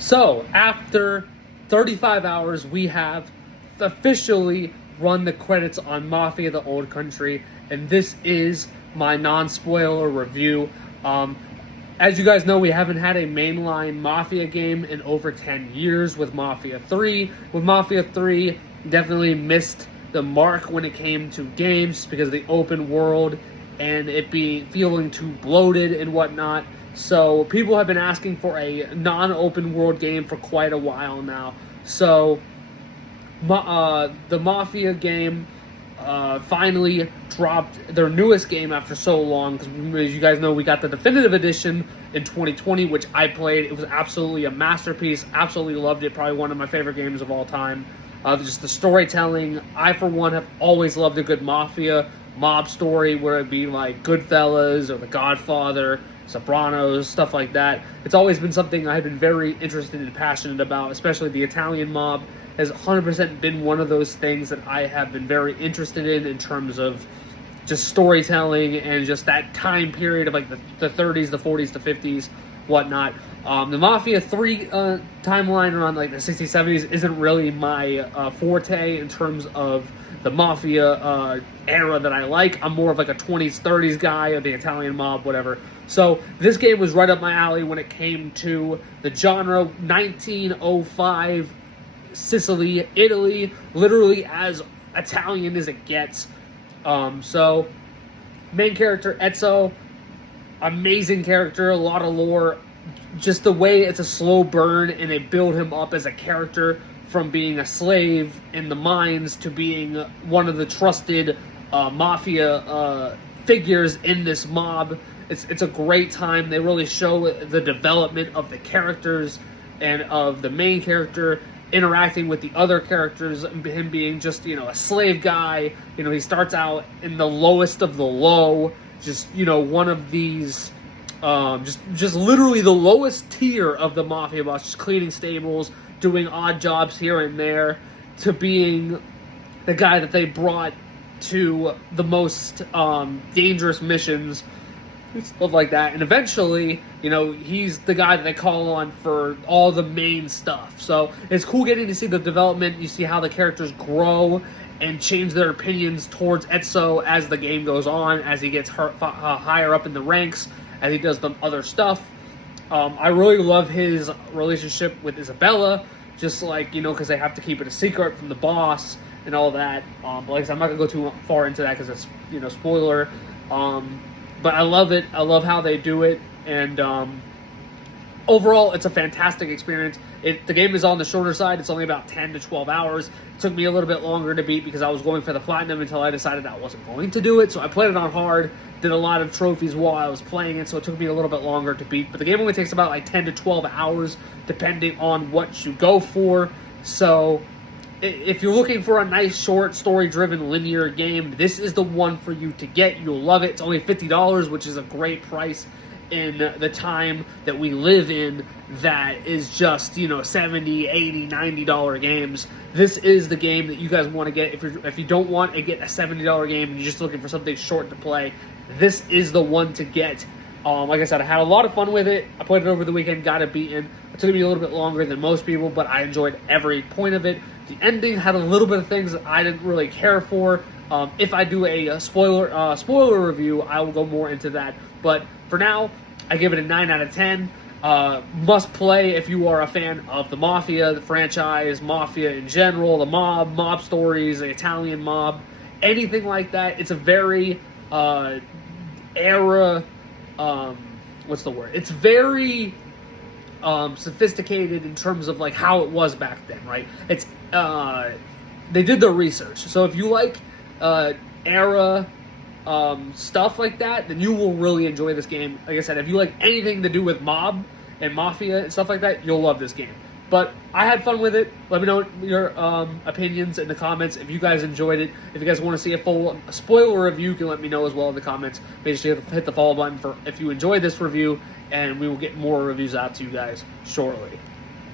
So, after 35 hours, we have officially run the credits on Mafia: The Old Country, and this is my non-spoiler review. As you guys know, we haven't had a mainline Mafia game in over 10 years with Mafia 3. With Mafia 3, definitely missed the mark when it came to games because of the open world and it feeling too bloated and whatnot. So people have been asking for a non-open world game for quite a while now. So the Mafia game finally dropped their newest game after so long, because as you guys know, we got the definitive edition in 2020, which I played. It was absolutely a masterpiece. Absolutely loved it. Probably one of my favorite games of all time. Just the storytelling. I, for one, have always loved a good Mafia mob story, where it be like Goodfellas or The Godfather, Sopranos, stuff like that. It's always been something I've been very interested and passionate about, especially the Italian mob has 100% been one of those things that I have been very interested in terms of just storytelling and just that time period of like the 30s, the 40s, the 50s, whatnot. The Mafia 3 timeline around like the 60s, 70s isn't really my forte in terms of the Mafia era that I like. I'm more of like a 20s, 30s guy, or the Italian mob, whatever. So this game was right up my alley when it came to the genre. 1905 Sicily, Italy, literally as Italian as it gets. So main character Ezio, amazing character, a lot of lore. Just the way it's a slow burn and they build him up as a character from being a slave in the mines to being one of the trusted mafia figures in this mob. It's a great time. They really show the development of the characters and of the main character interacting with the other characters, him being just, a slave guy. He starts out in the lowest of the low, just, one of these, just literally the lowest tier of the mafia boss, just cleaning stables, doing odd jobs here and there, to being the guy that they brought to the most dangerous missions, stuff like that. And eventually, he's the guy that they call on for all the main stuff. So it's cool getting to see the development. You see how the characters grow and change their opinions towards Ezio as the game goes on, as he gets higher up in the ranks, as he does the other stuff. I really love his relationship with Isabella, just like, because they have to keep it a secret from the boss and all that. But like I said, I'm not going to go too far into that because it's, spoiler. But I love it. I love how they do it. And overall, it's a fantastic experience. The game is on the shorter side. It's only about 10 to 12 hours. It took me a little bit longer to beat because I was going for the platinum until I decided I wasn't going to do it. So I played it on hard, did a lot of trophies while I was playing it, so it took me a little bit longer to beat. But the game only takes about like 10 to 12 hours, depending on what you go for. So if you're looking for a nice, short, story-driven, linear game, this is the one for you to get. You'll love it. It's only $50, which is a great price in the time that we live in that is just, $70, $80, $90 games. This is the game that you guys want to get. If you don't want to get a $70 game and you're just looking for something short to play, this is the one to get. Like I said, I had a lot of fun with it. I played it over the weekend, got it beaten. It took me a little bit longer than most people, but I enjoyed every point of it. The ending had a little bit of things that I didn't really care for. If I do a spoiler review, I will go more into that. But for now, I give it a 9 out of 10. Must play if you are a fan of the Mafia, the franchise, Mafia in general, the mob stories, the Italian mob, anything like that. It's a very era... what's the word? It's very sophisticated in terms of like how it was back then, right? It's they did the research. So if you like era stuff like that, then you will really enjoy this game. Like I said, if you like anything to do with mob and mafia and stuff like that, you'll love this game. But I had fun with it. Let me know your opinions in the comments if you guys enjoyed it. If you guys want to see a full spoiler review, you can let me know as well in the comments. Make sure you hit the follow button if you enjoyed this review, and we will get more reviews out to you guys shortly.